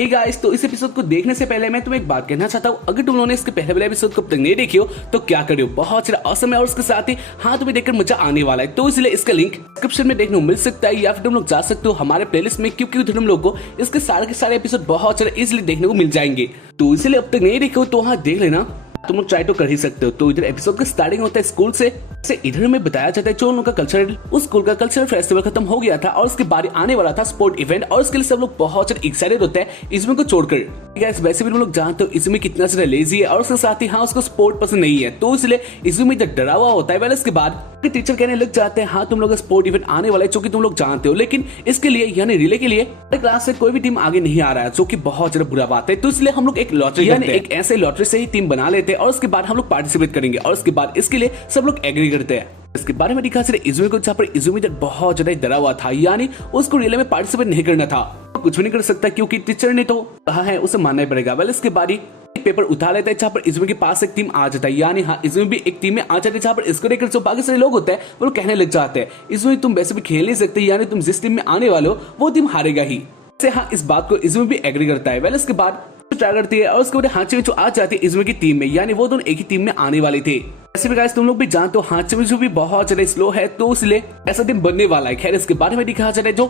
Hey guys, तो इस episode को देखने से पहले मैं तुम्हें एक बात कहना चाहता हूँ। अगर तुम लोगों ने इसके पहले वाले एपिसोड को अब तक नहीं देखी हो तो क्या करियो, बहुत सारा awesome है और उसके साथ ही हाँ तुम्हें देखकर मजा आने वाला है। तो इसलिए इसका लिंक डिस्क्रिप्शन में देखने को मिल सकता है या फिर तुम लोग जा सकते हो हमारे प्लेलिस्ट में, क्योंकि तुम लोग को इसके सारे के सारे एपिसोड बहुत सारे इजिली देखने को मिल जाएंगे। तो इसलिए अब तक नहीं देखे हो तो हाँ देख लेना, तुम लोग ट्राई तो कर ही सकते हो। तो इधर एपिसोड का स्टार्टिंग होता है स्कूल से इधर में बताया जाता है जो उनका कल्चरल उस स्कूल का कल्चरल फेस्टिवल खत्म हो गया था और उसके बाद आने वाला था स्पोर्ट इवेंट और उसके लिए सब लोग बहुत ज्यादा एक्साइटेड होते हैं इज़मी को छोड़कर। वैसे भी तुम लोग जानते हो इज़मी कितना ज्यादा लेजी है और उसके साथ ही हाँ उसको स्पोर्ट पसंद नहीं है, तो इसलिए इज़मी इधर डरा हुआ होता है। इसके बाद टीचर कहने लग जाते हैं हाँ तुम लोग स्पोर्ट इवेंट आने वाला है जो कि तुम लोग जानते हो, लेकिन इसके लिए यानी रिले के लिए क्लास से कोई भी टीम आगे नहीं आ रहा है, जो कि बहुत ज्यादा बुरा बात है। तो इसलिए हम लोग एक लॉटरी यानी एक ऐसे लॉटरी से ही टीम बना लेते हैं और उसके बाद हम लोग पार्टिसिपेट करेंगे और उसके बाद इसके लिए सब लोग एग्री करते हैं। इसके बारे में दिखा इज़मी को, जहाँ पर इज़मी बहुत ज्यादा डरा हुआ था, यानी उसको रिले में पार्टिसिपेट नहीं करना था, कुछ भी नहीं कर सकता क्योंकि टीचर ने तो कहा है उसे मानना ही पड़ेगा। इसके बाद पेपर उठा लेता है जहाँ पर इज़मी के पास एक टीम आ जाता है, यानी हाँ इज़मी भी एक टीम में आ जाते हैं जहाँ पर इसको देखकर जो बाकी सारे लोग होते हैं वो लोग कहने लग जाते हैं इज़मी तुम वैसे भी खेल नहीं सकते, यानी तुम जिस टीम में आने वाले हो वो टीम हारेगा ही। हाँ इस बात को इज़मी भी एग्री करता है। इसके बाद ट्राई करती है और उसके बाद हाचिमिचू आ जाती है इज़मी की टीम में, यानी वो दोनों एक ही टीम में आने वाले थे। ऐसे भी गाइस तुम लोग भी जानते हो हाचिमिचू भी बहुत ज्यादा स्लो है, तो इसलिए ऐसा टीम बनने वाला है। खैर इसके बारे में दिखाया जाता है जो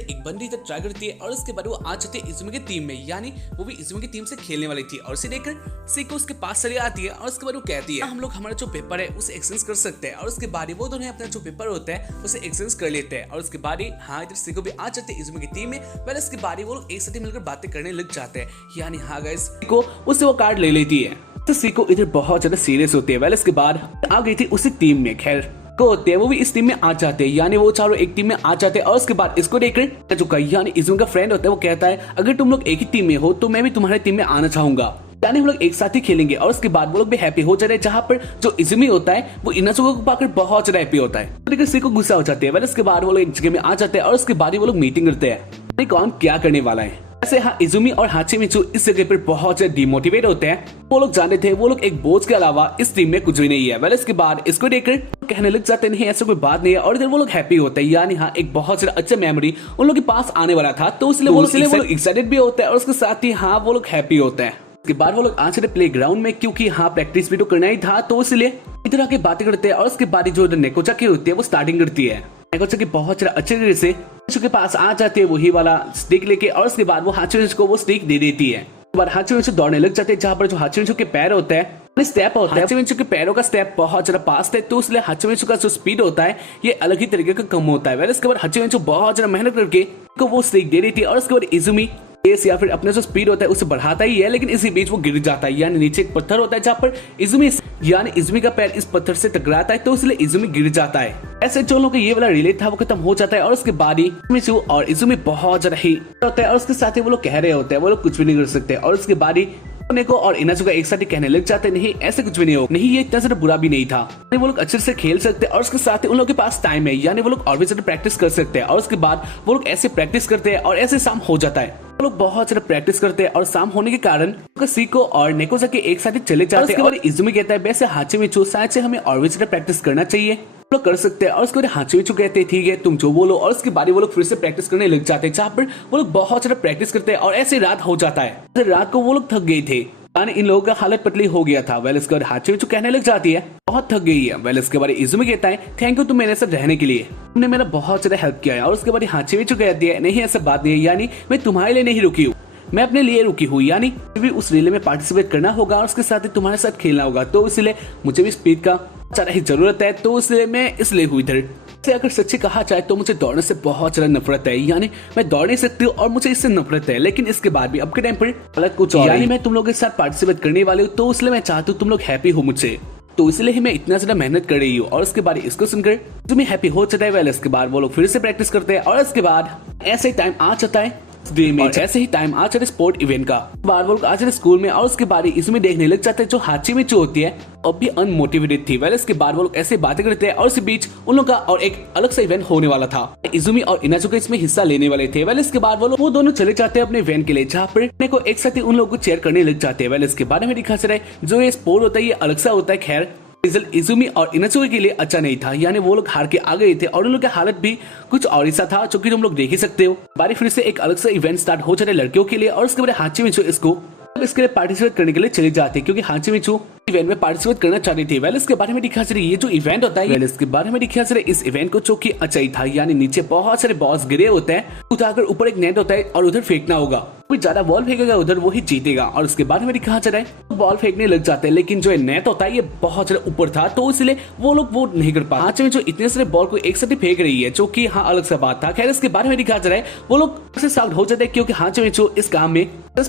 एक बंदी तक ट्राई करती है और उसके बाद वो आ जाती है इज़मी की टीम में, यानी वो भी इज़मी की टीम से खेलने वाली थी और उसे देखकर सीको उसके पास चली आती है और उसके बाद वो कहती है हम लोग हमारा जो पेपर है उसे एक्सचेंज कर सकते हैं और उसके बाद वो दोनों अपना जो पेपर होता है उसे एक्सचेंज कर लेते हैं और उसके बाद हाँ इधर सीको भी आ जाते हैं इज़मी की टीम में। पहले इसके बाद वो लोग एक साथ मिलकर बातें करने लग जाते हैं, यानी हाँ गाइस सीको उससे वो कार्ड ले लेती है। तो सीको इधर बहुत ज्यादा सीरियस होती है। इसके बाद आ गई थी उसी टीम में, खैर को होते हैं वो भी इस टीम में आ जाते हैं, यानी वो चारों एक टीम में आ जाते हैं और उसके बाद इसको देखकर चुका यानी इज़मी का फ्रेंड होता है वो कहता है अगर तुम लोग एक ही टीम में हो तो मैं भी तुम्हारी टीम में आना चाहूंगा, यानी हम लोग एक साथ ही खेलेंगे। और उसके बाद वो लोग भी हैप्पी हो जाते हैं, जहाँ पर जो इज़मी होता है वो इनाजुका को पाकर बहुत ज्यादा हैप्पी होता है, लेकिन सीको गुस्सा हो जाते हैं। इसके बाद वो लोग एक जगह में आ जाते हैं और उसके बाद वो लोग मीटिंग करते हैं कौन क्या करने वाला है। ऐसे हाँ इज़मी और हाचिमिचू इस जगह पर बहुत ज्यादा डिमोटिवेट होते हैं। वो लोग जानते थे वो लोग एक बोझ के अलावा इस टीम में कुछ भी नहीं है। इसके बाद इसको देखकर कहने लग जाते नहीं ऐसा कोई बात नहीं है और इधर वो लोग हैप्पी होते हैं, यानी हाँ एक बहुत ज्यादा अच्छा मेमोरी उन लोग के पास आने वाला था, तो इसलिए वो लोग एक्साइटेड भी होते हैं और उसके साथ ही हाँ वो लोग हैप्पी होते हैं। इसके बाद वो लोग आ जाते प्ले ग्राउंड में क्योंकि हाँ प्रैक्टिस भी तो करना ही था, तो इसलिए इधर आके बातें करते हैं और उसके बाद जो नेकोचा की होती है वो स्टार्टिंग करती है। नेकोचा की बहुत ज्यादा अच्छे तरीके से के पास आ जाते हैं वही वाला स्टिक लेके और उसके बाद वो हाचिमिचू को वो स्टिक दे देती है। हाचिमिचू दौड़ने लग जाते हैं, जहाँ पर जो हाचिमिचू के पैर होते हैं स्टेप होता है, हाचिमिचू के पैरों का स्टेप बहुत ज्यादा फास्ट है, तो इसलिए हाचिमिचू का जो स्पीड होता है ये अलग ही तरीके का कम होता है। इसके बाद हाचिमिचू बहुत ज्यादा मेहनत करके को वो स्टिक दे देती है और उसके बाद इज़मी या फिर अपने जो स्पीड होता है उसे बढ़ाता ही है, लेकिन इसी बीच वो गिर जाता है, यानी नीचे एक पत्थर होता है जहाँ पर इज़मी का पैर इस पत्थर से टकराता है, तो इसलिए इज़मी गिर जाता है। ऐसे जो लोगों का ये वाला रिलेट था वो खत्म हो जाता है और उसके बाद ही मिचू और इज़मी बहुत ज्यादा ही होता है और उसके साथ ही वो लोग कह रहे होते हैं वो लोग कुछ भी नहीं कर सकते और उसके बाद ही नेको और इनाजुका एक साथ ही कहने लग जाते नहीं ऐसे कुछ भी नहीं हो, नहीं ये इतना ज्यादा बुरा भी नहीं था, वो लोग अच्छे से खेल सकते हैं और उसके साथ ही उन लोगों के पास टाइम है, यानी वो लोग और भी ज्यादा प्रैक्टिस कर सकते हैं। और उसके बाद वो लोग ऐसे प्रैक्टिस करते हैं और ऐसे शाम हो जाता है, वो लोग बहुत ज्यादा प्रैक्टिस करते हैं और शाम होने के कारण सीको और नेकोजा के एक साथ ही चले जाते हैं। और इज़मी कहता है वैसे हाचिमिचू शायद से हमें और भी ज्यादा प्रैक्टिस करना चाहिए, लोग कर सकते हैं। और उसके बाद हाचिमिचू कहते हैं ठीक है तुम जो बोलो, और उसके बाद वो लोग फिर से प्रैक्टिस करने लग जाते हैं, जहाँ पर वो लोग बहुत ज्यादा प्रैक्टिस करते हैं और ऐसे रात हो जाता है। रात को वो लोग थक गए थे, यानी इन लोगों का हालत पतली हो गया था। इसके बाद हाचिमिचू कहने लग जाती है बहुत थक गई है। इसके बाद इज़मी कहता है थैंक यू तुम मेरे साथ रहने के लिए, तुमने मेरा बहुत ज्यादा हेल्प किया है। और उसके बाद हाचिमिचू कहती है नहीं ऐसा बात नहीं है, यानी मैं तुम्हारे लिए नहीं रुकी हूँ, मैं अपने लिए रुकी हूँ, यानी भी उस रिले में पार्टिसिपेट करना होगा और उसके साथ ही तुम्हारे साथ खेलना होगा, तो इसलिए मुझे भी स्पीड का ज्यादा ही जरूरत है, तो इसलिए मैं इसलिए हुई इधर। अगर सच्ची कहा जाए तो मुझे दौड़ने से बहुत ज्यादा नफरत है, यानी मैं दौड़ नहीं सकती हूँ और मुझे इससे नफरत है, लेकिन इसके बाद भी अब के टाइम पर अलग कुछ और, यानी मैं तुम लोगों के साथ पार्टिसिपेट करने वाली हूँ, तो इसलिए मैं चाहती हूँ तुम लोग हैप्पी हो मुझसे, तो इसलिए ही मैं इतना ज्यादा मेहनत कर रही हूँ। और उसके बाद इसको सुनकर तुम्हें हैप्पी हो जाता है। इसके बाद वो लोग फिर से प्रैक्टिस करते हैं और इसके बाद ऐसे ही टाइम आ जाता है जैसे ही टाइम आ जाता स्पोर्ट इवेंट का, बार वो लोग आ जाते स्कूल में और उसके बाद इसमें देखने लग जाते हैं जो हाचिमिचू होती है अब भी अनमोटिवेटेड थी। इसके बाद वो लोग ऐसे बातें करते हैं और इसी बीच उन लोगों का और एक अलग सा इवेंट होने वाला था, इज़मी और इनाजुका इसमें हिस्सा लेने वाले थे। इसके बाद वो दोनों चले जाते हैं अपने इवेंट के लिए, जहाँ पर को एक साथ ही उन लोगों को चेयर करने लग जाते हैं। इसके बारे में दिखा चला है जो ये स्पोर्ट होता है ये अलग सा होता है, खैर रिजल्ट इजुमी और इनाचुके के लिए अच्छा नहीं था, यानी वो लोग हार के आ गए थे और उन लोग की हालत भी कुछ और ऐसा था जो कि तुम लोग देख ही सकते हो। बारी फिर से एक अलग सा इवेंट स्टार्ट हो जाता है लड़कियों के लिए और उसके बाद हाचिमिचू इसको इसके लिए पार्टिसिपेट करने के लिए चले जाते हैं क्योंकि हाचिमिचू इवेंट में पार्टिसिपेट करना चाहती थी। वेल इसके बारे में दिखा जा रही ये जो इवेंट होता है, वेल इसके बारे में दिखा जा रहा है इस इवेंट को जो कि अच्छा ही था, यानी नीचे बहुत सारे बॉल्स गिरे होते हैं, उठाकर ऊपर एक नेट होता है और उधर फेंकना होगा, कोई ज्यादा बॉल फेंकेगा उधर वो ही जीतेगा। और उसके बारे में दिखा जा रहा है बॉल फेंकने लग जाते हैं, लेकिन जो नेट होता है ये बहुत ज्यादा ऊपर था तो इसलिए वो लोग वो नहीं कर पाए। हाचिमिचू इतने सारे बॉल को एक साथ फेंक रही है जो कि हाँ अलग सा बात था। खैर इसके बारे में दिखा जा रहा है वो लोग से साउट हो जाते हैं क्योंकि हाचिमिचू इस काम में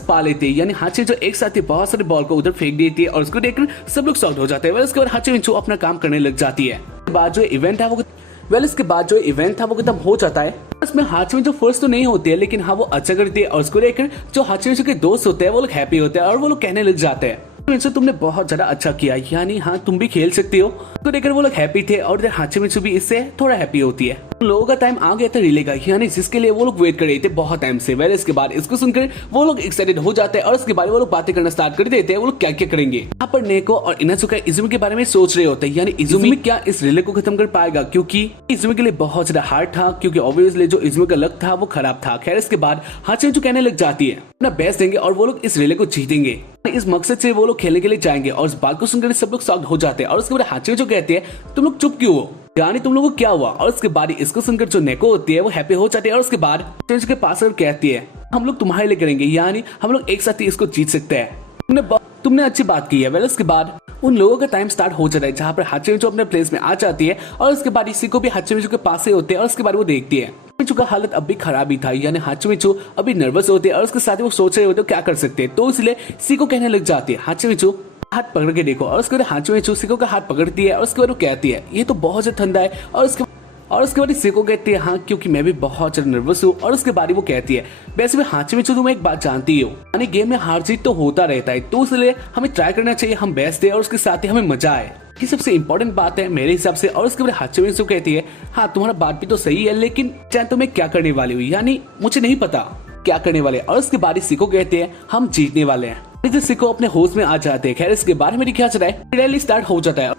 पा लेते हैं, यानी हाचिमिचू एक साथ ही बहुत सारे बॉल को उधर फेंक देती है और उसको देखकर सब लोग शॉक्ड हो जाते हैं। उसके बाद हाचिमिचू अपना काम करने लग जाती है। बाद जो इवेंट है वो इसके बाद जो इवेंट था वो खत्म हो जाता है। इसमें हाचिमिचू फर्स्ट तो नहीं होती है, लेकिन हाँ वो अच्छा करती है और उसको लेकर जो हाचिमिचू के दोस्त होते हैं वो लोग हैप्पी होते हैं और वो लोग कहने लग जाते हैं तुमने बहुत ज्यादा अच्छा किया, यानी हाँ तुम भी खेल सकती हो। तो देखकर वो लोग हैप्पी थे और इधर हाचिमिचू भी इससे थोड़ा हैप्पी होती है। लोगों का टाइम आ गया था रिले का, यानी जिसके लिए वो लोग वेट कर रहे थे बहुत टाइम से। वेल इसके बाद इसको सुनकर वो लोग एक्साइटेड हो जाते हैं और इसके बाद वो लोग बातें करना स्टार्ट कर देते हैं वो लोग क्या क्या करेंगे। यहाँ पर नेको और इनाचुका इजुमी के बारे में सोच रहे होते हैं, यानी इजुमी क्या इस रिले को खत्म कर पाएगा, क्योंकि इजुमी के लिए बहुत ज्यादा हार्ड था, क्योंकि ऑब्वियसली जो इजुमी का लक था वो खराब था। खैर इसके बाद हाचिमिचू कहने लग जाती है अपना बेस्ट देंगे और वो लोग इस रिले को जीतेंगे। इस मकसद से वो लोग खेलने के लिए जाएंगे और इस बात को सुनकर सब लोग शॉक्ड हो जाते हैं। और उसके बाद हाचिमिचू कहते हैं तुम लोग चुप क्यों हो, यानी तुम लोगों को क्या हुआ। और उसके बाद इसको सुनकर जो नेको होती है वो हैप्पी हो जाती है और उसके बाद हाचिमिचू के पास कहती है हम लोग तुम्हारे लिए करेंगे, यानी हम लोग एक साथ ही इसको जीत सकते हैं, तुमने अच्छी बात की है। वेल उसके बाद उन लोगों का टाइम स्टार्ट हो जाता है जहाँ पर हाचिमिचू अपने प्लेस में आ जाती है और उसके बाद इसी को भी हाचिमिचू के पास से होते हैं और उसके बाद वो देखती है हाचिमिचू का हालत अभी खराब ही था, यानी हाचिमिचू अभी नर्वस होते हैं और उसके साथ वो सोच रहे होते क्या कर सकते हैं, तो इसलिए इसी को कहने लग जाती है हाचिमिचू हाथ पकड़ के देखो। और उसके बाद हाचिमिचू सिको का हाथ पकड़ती है और उसके बाद वो कहती है ये तो बहुत ज्यादा ठंडा है। और उसके बाद सिको कहती है हाँ क्योंकि मैं भी बहुत ज्यादा नर्वस हूँ। और उसके बाद वो कहती है वैसे भी हाचिमिचू तुम एक बात जानती हो, यानी गेम में हार जीत तो होता रहता है, तो इसलिए हमें ट्राई करना चाहिए हम बेस्ट दे और उसके साथ ही हमें मजा आए, ये सबसे इम्पोर्टेंट बात है मेरे हिसाब से। और उसके बाद हाचिमिचू कहती है हाँ तुम्हारा बात भी तो सही है, लेकिन चाहे तो मैं क्या करने वाली हूँ, यानी मुझे नहीं पता क्या करने वाले। और उसके बाद सिको कहते हैं हम जीतने वाले हैं। सिको अपने होश में आ जाते हैं। खैर इसके बारे में दिखाया जाता है रैली स्टार्ट हो जाता है।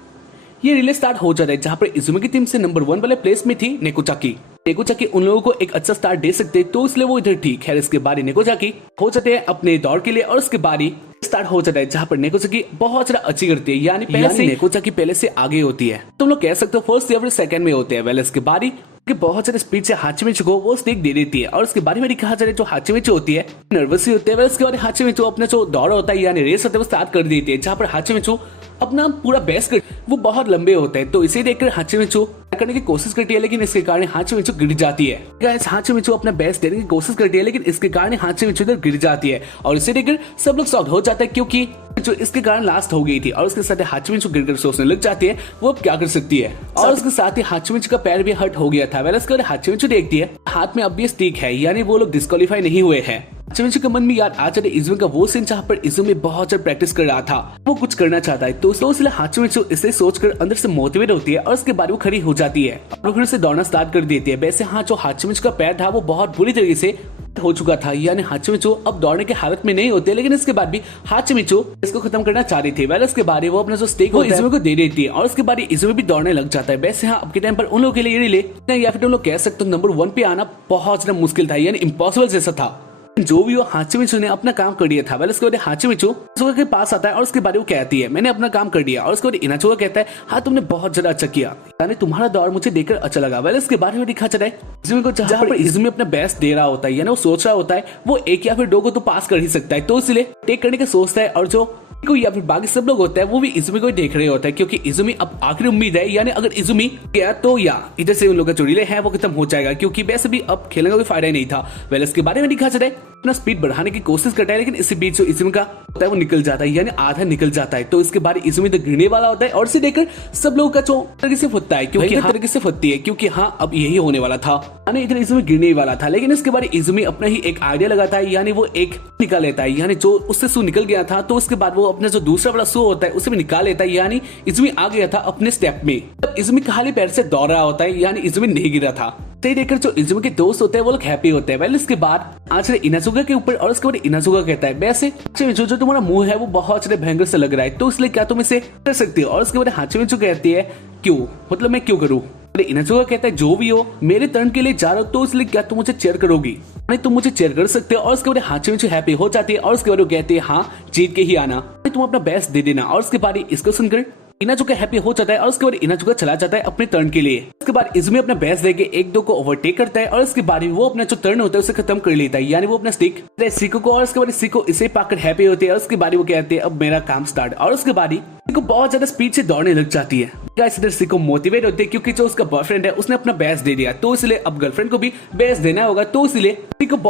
ये रिले स्टार्ट हो जाता है जहाँ पर इजुमी की टीम से नंबर 1 वाले प्लेस में थी नेकोचाकी उन लोगों को एक अच्छा स्टार्ट दे सकते तो इसलिए वो इधर थी। खैर इसके बाद नेकोचाकी हो जाते हैं अपने दौड़ के लिए और उसके बाद स्टार्ट हो जाता है जहाँ पर नेकोचाकी बहुत ज्यादा अच्छी करती है, यानी पहले से नेकोचाकी पहले से आगे होती है, तुम लोग कह सकते हो फर्स्ट या फिर सेकंड में होते हैं। वेल इसके बाद कि बहुत सारे स्पीड से हाचिमिचू को वो स्टिक दे देती है और उसके बारे में दिखा जा रहा है जो हाचिमिचू होती है नर्वस ही होती है। उसके बाद हाचिमिचू अपना जो दौड़ होता है यानी रेस होता है वो स्टार्ट कर देती है, जहाँ पर हाचिमिचू अपना पूरा बेस्ट कर वो बहुत लंबे होते हैं, तो इसे देखकर हाचिमिचू करने की कोशिश करती है, लेकिन इसके कारण हाचिमिचू गिर जाती है। गाइस हाचिमिचू अपना बेस्ट देने की कोशिश करती है, लेकिन इसके कारण हाचिमिचू इधर गिर जाती है और इसे देखकर सब लोग शॉक्ड हो जाते हैं क्योंकि जो इसके कारण लास्ट हो गई थी। और उसके साथ हाचिमिचू गिरकर सोचने लग जाती है वो अब क्या कर सकती है। और उसके साथ ही हाचिमिचू का पैर भी हर्ट हो गया था। वेल उसके बाद हाचिमिचू देखती है हाथ में अब भी स्टिक है, यानी वो लोग डिस्क्वालीफाई नहीं हुए हैं। हाचिमिचू के मन में याद आ जाता है इजुमी का वो सीन जहाँ पर इजुमी बहुत ज्यादा प्रैक्टिस कर रहा था, वो कुछ करना चाहता है, तो इसलिए हाचिमिचू इसे सोचकर अंदर से मोटिवेट होती है और उसके बाद वो खड़ी हो जाती है और फिर से दौड़ना स्टार्ट कर देती है। वैसे हाँ जो हाचिमिचू का पैर था वो बहुत बुरी तरीके से हो चुका था, यानी हाचिमिचू अब दौड़ने की हालत में नहीं होते, लेकिन इसके बाद भी हाचिमिचू इसको खत्म करना चाह रही थी। वेल इसके बाद वो अपना जो स्टेक होता है इजुमी को दे देती है और उसके बाद इजुमी भी दौड़ने लग जाता है। वैसे हाँ अब के टाइम पर उन लोगों के लिए रिले या फिर तुम लोग कह सकते हो नंबर 1 पे आना बहुत ज्यादा मुश्किल था, यानी इम्पॉसिबल जैसा था। जो भी हो हाचिमिचू ने अपना काम कर दिया था। वेल इसके बाद हाचिमिचू इनाचुका के पास आता है और उसके बाद वो कहती है मैंने अपना काम कर दिया। और उसके बाद इनाचुका कहता है हाँ तुमने बहुत ज्यादा अच्छा किया, यानी तुम्हारा दौड़ मुझे देखकर अच्छा लगा। वेल इसके बारे में दिखा चला है इजुमी को जहाँ पर इजुमी अपना बेस्ट दे रहा होता है, यानी वो सोच रहा होता है वो 1 या फिर 2 को तो पास कर ही सकता है, तो इसलिए टेक करने का सोचता है। और जो या फिर बाकी सब लोग होते हैं वो भी इजुमी को ही देख रहे होते हैं, क्योंकि इजुमी अब आखिरी उम्मीद है, यानी अगर इजुमी गया तो या इधर से उन लोगों का जो रिले है वो खत्म हो जाएगा, क्योंकि वैसे भी अब खेलने का कोई फायदा ही नहीं था। वेल इसके बारे में दिखा चला है अपना स्पीड बढ़ाने की कोशिश करता है, लेकिन इसी बीच जो इजुमी का होता है वो निकल जाता है, यानी आधा निकल जाता है, तो इसके बाद इजुमी तो गिरने वाला होता है। और इसे देखकर सब लोगों का जो तरीके से फुटता है, क्योंकि तरीके से फुटती है, क्योंकि हाँ अब यही होने वाला था, यानी इधर इजुमी गिरने वाला था। लेकिन इसके बाद इजुमी अपना ही एक आइडिया लगाता है, यानी वो एक निकाल लेता है, यानी जो उससे शू निकल गया था, तो उसके बाद वो अपना जो दूसरा वाला शू होता है उसे भी निकाल लेता है, यानी इजुमी आ गया था अपने स्टेप में। इजुमी खाली पैर से दौड़ रहा होता है, यानी इजुमी नहीं गिरा था। तो ये देखकर जो इजुमी के दोस्त होते हैं वो लोग हैप्पी होते हैं। वेल इसके बाद आचरे इनाजुका के ऊपर और उसके बाद इनाजुका कहता है वैसे जो तुम्हारा मुंह है वो बहुत भयंकर से लग रहा है, तो इसलिए क्या तुम इसे कर सकती हो। और उसके बाद हाचिमिचू कहती है क्यों, मतलब मैं क्यों करूँ। इनाजुका कहता है जो भी हो मेरे टर्न के लिए जा रहा हो तो इसलिए क्या तुम मुझे चेयर करोगी, नहीं तुम मुझे चेयर कर सकते हो। और उसके बाद हाचिमिचू हैप्पी हो जाती है और उसके बाद वो कहती है हाँ जीत के ही आना, तुम अपना बेस्ट दे देना। और उसके बाद इसको सुनकर इनाजुका हैप्पी हो जाता है और उसके बाद इनाजुका चला जाता है अपने टर्न के लिए। उसके बाद इजुमी अपना बेस्ट देके एक दो को ओवरटेक करता है और उसके बाद वो अपना जो टर्न होता है उसे खत्म कर लेता है, यानी वो अपना स्टिक सिको को। और उसके बाद सिको इसे पाकर हैप्पी होती है और उसके बाद वो कहते हैं अब मेरा काम स्टार्ट। और उसके बाद सिको बहुत ज्यादा स्पीड से दौड़ने लग जाती है। इधर सिको मोटिवेट होते हैं क्योंकि जो उसका बॉयफ्रेंड है उसने अपना बेस्ट दे दिया, तो इसलिए अब गर्लफ्रेंड को भी बेस्ट देना होगा, तो इसलिए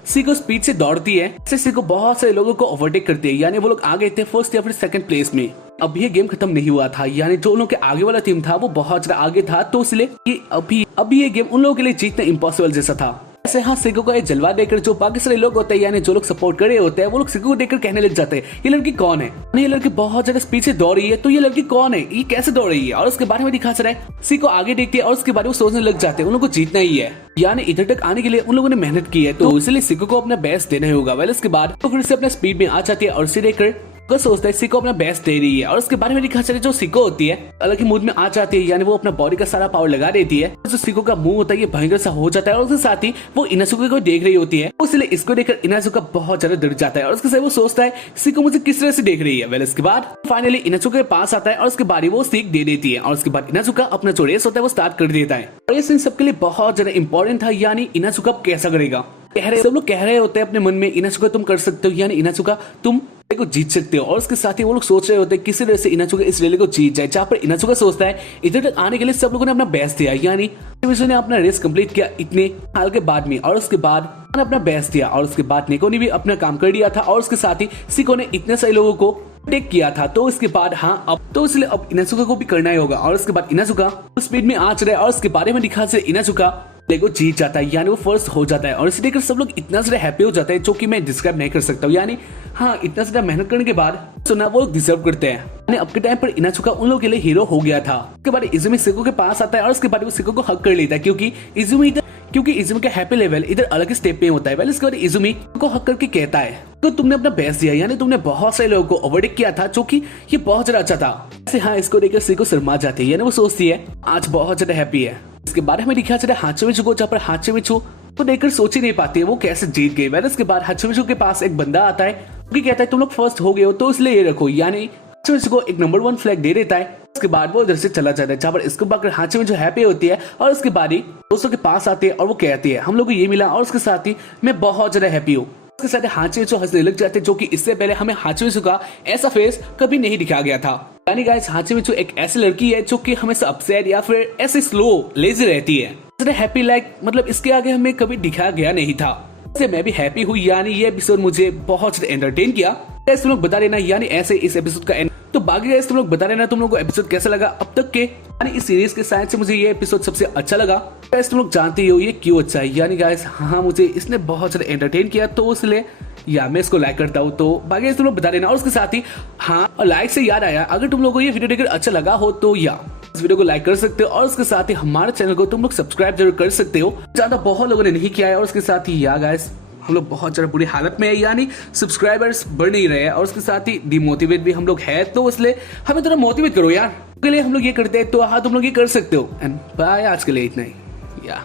सिको स्पीड से दौड़ती है। सिको बहुत सारे लोगों को ओवरटेक करती है, यानी वो लोग आ गए थे फर्स्ट या फिर सेकंड प्लेस में। अब ये गेम खत्म नहीं हुआ था, यानी जो लोग के आगे वाला टीम था वो बहुत ज्यादा आगे था, तो इसलिए अभी ये गेम उन लोगों के लिए जीतना इम्पॉसिबल जैसा था। ऐसे हाँ सिको का एक जलवा देखकर जो बाकी सारे लोग होते हैं, यानी जो लोग सपोर्ट कर रहे होते हैं, वो लोग सिको को देखकर कहने लग जाते हैं ये लड़की कौन है, ये लड़की बहुत ज्यादा स्पीड से दौड़ रही है, तो ये लड़की कौन है, ये कैसे दौड़ रही है। और उसके बारे में दिखा रहा है सिको आगे देखती है और उसके बारे में सोचने लग जाते हैं उन लोगों को जीतना ही है, यानी इधर तक आने के लिए उन लोगों ने मेहनत की है, तो इसलिए सिको को अपना बेस्ट देना होगा। वेल इसके बाद तो फिर से अपना स्पीड में आ जाती है और इसे देखकर सोचता है सिको अपना बेस्ट दे रही है। और उसके बारे में दिखा चले जो सिको होती है अलग ही मूड में आ जाती है, यानी वो अपना बॉडी का सारा पावर लगा देती है। जो सिको का मुंह होता है ये भयंकर सा हो जाता है और उसके साथ ही वो इनाजुका को देख रही होती है, इसलिए इसको देखकर इनाजुका बहुत ज्यादा डर जाता है और उसके साथ वो सोचता है सिको मुझे किस तरह से देख रही है। वेल इसके बाद फाइनली इनाजुका के पास आता है और उसके बाद वो सीख दे देती है और उसके बाद इनाजुका अपना जो रेस होता है वो स्टार्ट कर देता है। और ये सीन सबके लिए बहुत ज्यादा इंपॉर्टेंट था, यानी इनाजुका कैसा करेगा। सब लोग कह रहे होते हैं अपने मन में इनाजुका तुम कर सकते हो, यानी इनाजुका तुम को जीत सकते हो। और उसके साथ ही वो लोग सोच रहे होते हैं किसी तरह से इनाजुका इस रैली को जीत जाए, जहाँ पर इनाजुका सोचता है इधर तक आने के लिए सब लोगों ने अपना बेस्ट दिया, यानी ने अपना रेस कंप्लीट किया इतने साल के बाद में, और उसके बाद अपना बेस्ट दिया। और उसके बाद निको ने भी अपना काम कर दिया था और उसके साथ ही सिको ने इतने सारे लोगों को टेक किया था, तो इसके बाद हाँ अब तो इसलिए अब इनाजुका को भी करना ही होगा। और उसके बाद इनाजुका स्पीड में आ चला है और उसके बारे में दिखा से इनाजुका देखो जीत जाता है, यानी वो फर्स्ट हो जाता है। और इसे देखकर सब लोग इतना ज्यादा हैप्पी हो जाते हैं जो कि मैं डिस्क्राइब नहीं कर सकता हूँ, यानी हाँ इतना ज्यादा मेहनत करने के बाद सुना वो डिजर्व करते हैं। यानी अब के टाइम पर इनाजुका उन लोगों के लिए हीरो हो गया था। उसके बाद इजुमी सिको के पास आता है और उसके बाद वो सिको को हक कर लेता है, क्योंकि इजुमी का हैप्पी लेवल इधर अलग स्टेप पे होता है। वेल इसके बाद इजुमी को हक करके कहता है तो तुमने अपना बेस्ट दिया, यानी तुमने बहुत सारे लोगों को ओवरटेक किया था, जो कि ये बहुत ज्यादा अच्छा था। ऐसे हाँ इसको देखकर सिको शर्मा जाती है, यानी वो सोचती है आज बहुत ज्यादा हैप्पी है। इसके बारे में दिखाया जाता है हाचिमिचू को, जहाँ पर हाचिमिचू तो देखकर सोच ही नहीं पाती है वो कैसे जीत गई। वेल इसके बाद हाचिमिचू के पास एक बंदा आता है जो कहता है तुम लोग फर्स्ट हो गए हो तो इसलिए ये रखो, यानी हाचिमिचू को एक नंबर 1 फ्लैग दे देता है। उसके बाद वो उधर से चला जाता है, जहाँ पर इसको पाकर हाचिमिचू हैप्पी होती है और उसके बाद ही दोस्तों के पास आती है और वो कहती है हम लोग को ये मिला और उसके साथ ही मैं बहुत ज्यादा हैप्पी हूँ। उसके साथ हाचिमिचू हंसने लग जाते हैं, जो कि इससे पहले हमें हाचिमिचू का ऐसा फेस कभी नहीं दिखाया गया था। यानी गाइस हाचिमिचू एक ऐसी लड़की है जो कि हमेशा अपसेट या फिर ऐसे स्लो लेजी रहती है, हैप्पी लाइक मतलब इसके आगे हमें कभी दिखाया गया नहीं था। इससे मैं भी हैप्पी हुई, यानी ये एपिसोड मुझे बहुत एंटरटेन किया। तुम लोग बता देना यानी ऐसे इस एपिसोड का एंड। तो बाकी गाइस तुम लोग बता देना तुम लोगों को एपिसोड कैसा लगा अब तक के, यानी इस सीरीज के साइड से मुझे ये एपिसोड सबसे अच्छा लगा। गाइस तुम लोग जानते हो ये क्यों अच्छा है, यानी गाइस हाँ मुझे इसने बहुत ज्यादा एंटरटेन किया, तो इसलिए या मैं इसको लाइक करता हूँ। तो बाकी तुम लोग बता देना और उसके साथ ही हाँ और लाइक से याद आया अगर तुम लोगों को ये वीडियो देखकर अच्छा लगा हो तो या इस वीडियो को लाइक कर सकते हो और उसके साथ ही हमारे चैनल को तुम लोग सब्सक्राइब जरूर कर सकते हो, ज्यादा बहुत लोगों ने नहीं किया है। और उसके साथ ही या गाइस हम लोग बहुत ज्यादा बुरी हालत में है, यानी सब्सक्राइबर्स बढ़ नहीं रहे हैं और उसके साथ ही डिमोटिवेट भी हम लोग है, तो इसलिए हमें थोड़ा मोटिवेट करो यार, के लिए हम लोग ये करते हैं। तो हाँ तुम लोग ये कर सकते हो। एंड बाय, आज के लिए इतना ही। या